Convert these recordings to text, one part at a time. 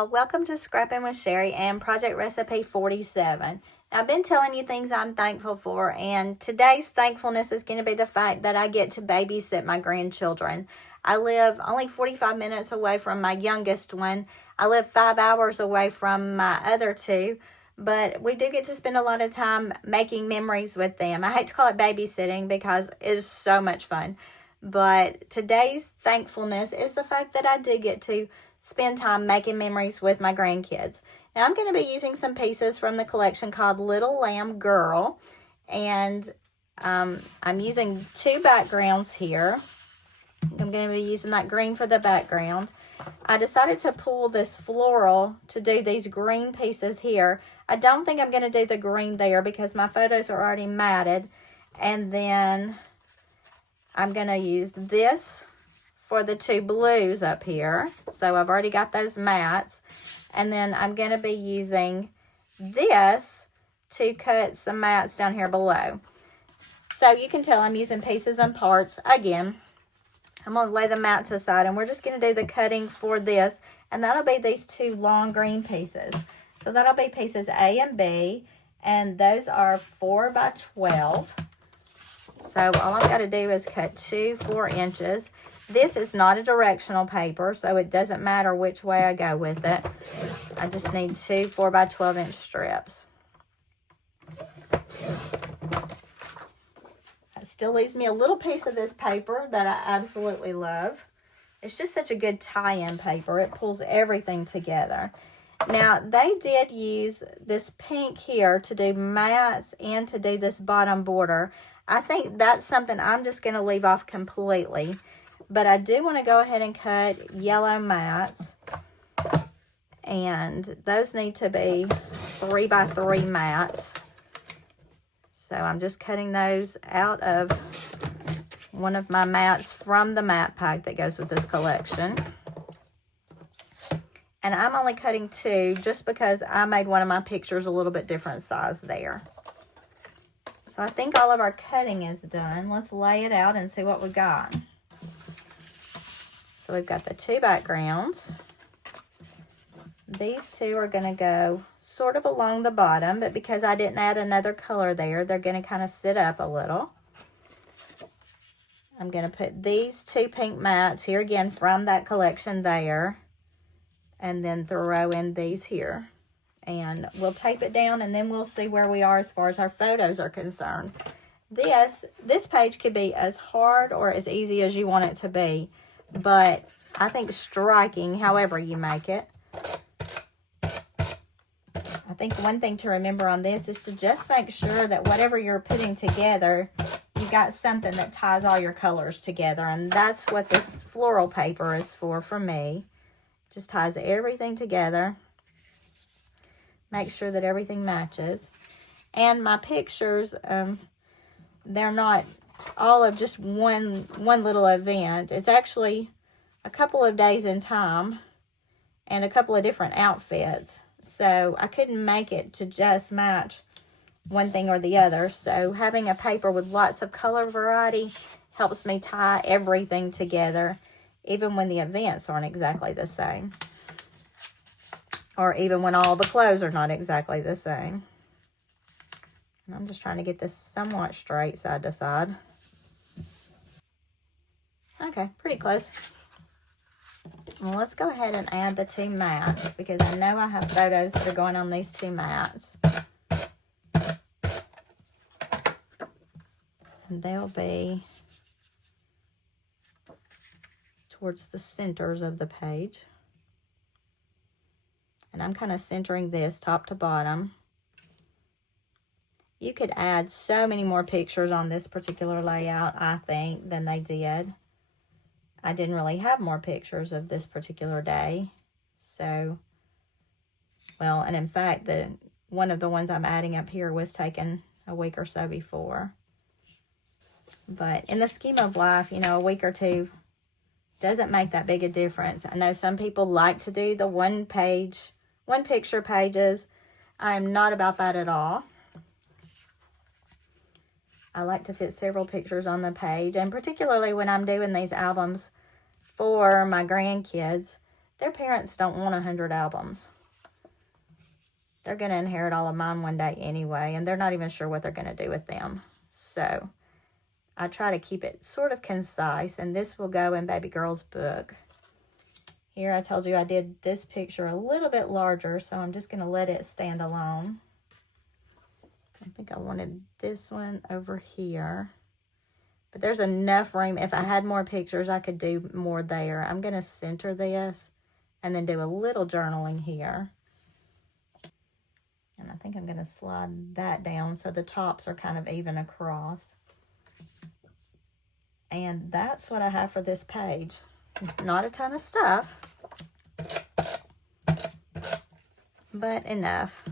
y'all, welcome to Scrappin with Sheri and Project Recipe 47. Now, I've been telling you things I'm thankful for, and today's thankfulness is going to be the fact that I get to babysit my grandchildren. I live only 45 minutes away from my youngest one. I live 5 hours away from my other two, but we do get to spend a lot of time making memories with them. I hate to call it babysitting because it is so much fun, but today's thankfulness is the fact that I do get to spend time making memories with my grandkids. Now, I'm going to be using some pieces from the collection called Little Lamb Girl, and I'm using two backgrounds here. I'm going to be using that green for the background. I decided to pull this floral to do these green pieces here. I don't think I'm going to do the green there because my photos are already matted, and then I'm going to use this for the two blues up here. So I've already got those mats. And then I'm going to be using this to cut some mats down here below. So you can tell I'm using pieces and parts. Again, I'm going to lay the mats aside and we're just going to do the cutting for this. And that'll be these two long green pieces. So that'll be pieces A and B. And those are 4 by 12. So all I've got to do is cut 2 4-inches. This is not a directional paper, so it doesn't matter which way I go with it. I just need 2 4 by 12-inch strips. That still leaves me a little piece of this paper that I absolutely love. It's just such a good tie-in paper. It pulls everything together. Now, they did use this pink here to do mats and to do this bottom border. I think that's something I'm just going to leave off completely. But I do want to go ahead and cut yellow mats. And those need to be 3 by 3 mats. So I'm just cutting those out of one of my mats from the mat pack that goes with this collection. And I'm only cutting 2 just because I made one of my pictures a little bit different size there. So I think all of our cutting is done. Let's lay it out and see what we got. So we've got the 2 backgrounds. These 2 are going to go sort of along the bottom, but because I didn't add another color there, they're going to kind of sit up a little. I'm going to put these 2 pink mats here again from that collection there, and then throw in these here. And we'll tape it down, and then we'll see where we are as far as our photos are concerned. This page could be as hard or as easy as you want it to be, but I think striking however you make it. I think one thing to remember on this is to just make sure that whatever you're putting together, you got something that ties all your colors together, and that's what this floral paper is for me. Just ties everything together. Make sure that everything matches. And my pictures, they're not all of just one little event. It's actually a couple of days in time and a couple of different outfits. So I couldn't make it to just match one thing or the other. So having a paper with lots of color variety helps me tie everything together, even when the events aren't exactly the same. Or even when all the clothes are not exactly the same. And I'm just trying to get this somewhat straight side to side. Okay, pretty close. Well, let's go ahead and add the 2 mats because I know I have photos that are going on these 2 mats. And they'll be towards the centers of the page. And I'm kind of centering this top to bottom. You could add so many more pictures on this particular layout, I think, than they did. I didn't really have more pictures of this particular day. So, well, and in fact, one of the ones I'm adding up here was taken a week or so before. But in the scheme of life, you know, a week or two doesn't make that big a difference. I know some people like to do the one picture pages. I'm not about that at all. I like to fit several pictures on the page, and particularly when I'm doing these albums for my grandkids, Their parents don't want 100 albums. They're going to inherit all of mine one day anyway, and they're not even sure what they're going to do with them. So I try to keep it sort of concise, and this will go in baby girl's book. Here I told you I did this picture a little bit larger, so I'm just going to let it stand alone. I think I wanted this one over here. But there's enough room. If I had more pictures, I could do more there. I'm going to center this and then do a little journaling here. And I think I'm going to slide that down so the tops are kind of even across. And that's what I have for this page. Not a ton of stuff, but enough.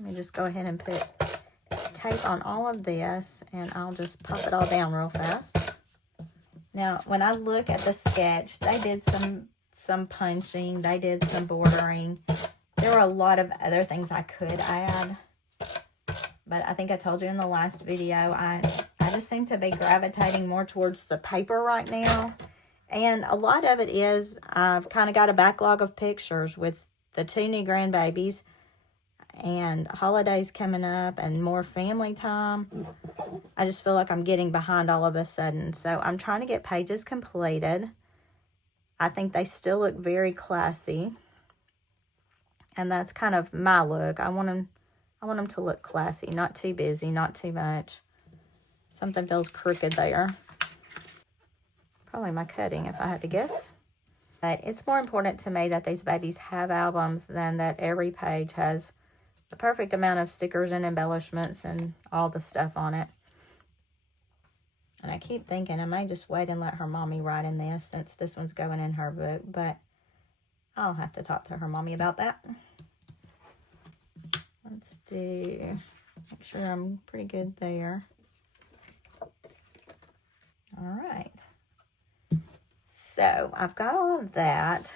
Let me just go ahead and put tape on all of this, and I'll just pop it all down real fast. Now, when I look at the sketch, they did some punching, they did some bordering. There were a lot of other things I could add, but I think I told you in the last video, I just seem to be gravitating more towards the paper right now. And a lot of it is, I've kind of got a backlog of pictures with the 2 new grandbabies and holidays coming up and more family time. I just feel like I'm getting behind all of a sudden. So I'm trying to get pages completed. I think they still look very classy. And that's kind of my look. I want them to look classy, not too busy, not too much. Something feels crooked there. Probably my cutting, if I had to guess. But it's more important to me that these babies have albums than that every page has the perfect amount of stickers and embellishments and all the stuff on it. And I keep thinking I may just wait and let her mommy write in this since this one's going in her book. But I'll have to talk to her mommy about that. Let's do, make sure I'm pretty good there. All right. So I've got all of that.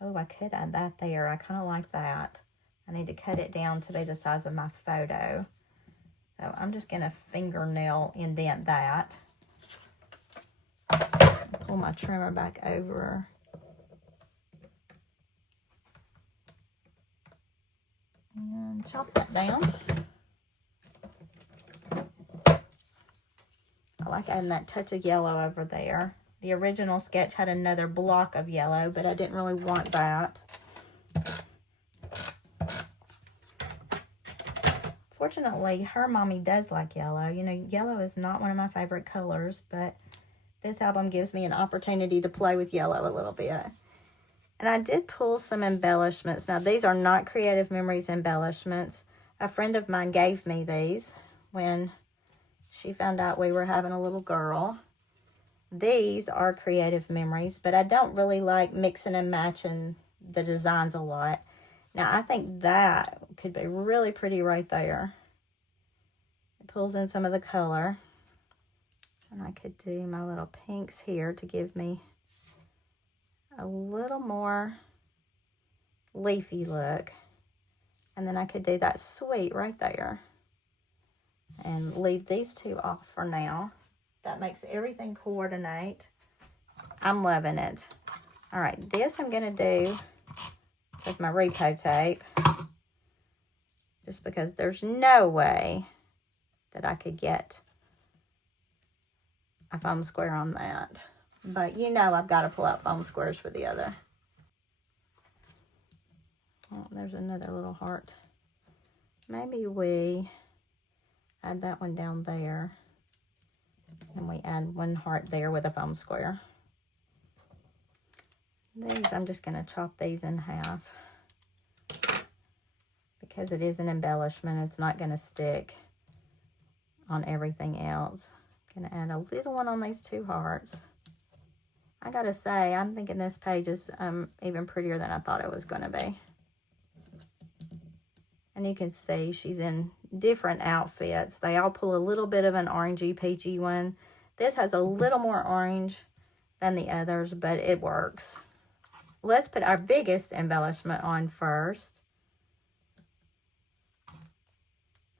Oh, I could add that there. I kind of like that. I need to cut it down to be the size of my photo. So I'm just going to fingernail indent that. Pull my trimmer back over. And chop that down. I like adding that touch of yellow over there. The original sketch had another block of yellow, but I didn't really want that. Fortunately, her mommy does like yellow. You know, yellow is not one of my favorite colors, but this album gives me an opportunity to play with yellow a little bit. And I did pull some embellishments. Now, these are not Creative Memories embellishments. A friend of mine gave me these when she found out we were having a little girl. These are Creative Memories, but I don't really like mixing and matching the designs a lot. Now, I think that could be really pretty right there. It pulls in some of the color. And I could do my little pinks here to give me a little more leafy look. And then I could do that sweet right there. And leave these two off for now. That makes everything coordinate. I'm loving it. All right, this I'm going to do with my repo tape. Just because there's no way that I could get a foam square on that. But you know I've got to pull out foam squares for the other. Oh, there's another little heart. Maybe we add that one down there. And we add one heart there with a foam square. These, I'm just going to chop these in half. Because it is an embellishment, it's not going to stick on everything else. I'm going to add a little one on these two hearts. I got to say, I'm thinking this page is even prettier than I thought it was going to be. And you can see she's in different outfits. They all pull a little bit of an orangey, peachy one. This has a little more orange than the others, but it works. Let's put our biggest embellishment on first.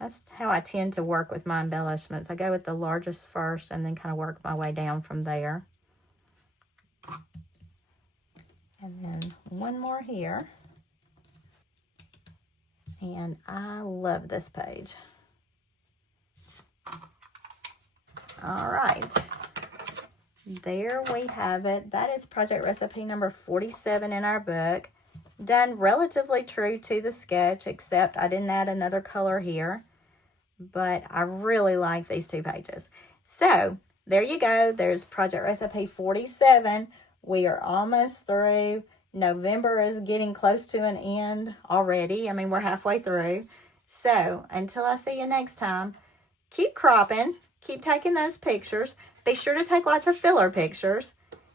That's how I tend to work with my embellishments. I go with the largest first and then kind of work my way down from there. And then one more here. And I love this page. All right. There we have it. That is project recipe number 47 in our book. Done relatively true to the sketch, except I didn't add another color here. But I really like these 2 pages. So, there you go. There's project recipe 47. We are almost through. November is getting close to an end already. I mean, we're halfway through. So, until I see you next time, keep cropping. Keep taking those pictures. Be sure to take lots of filler pictures.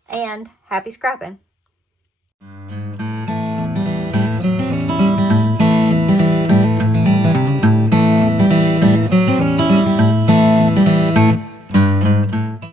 And happy scrapping.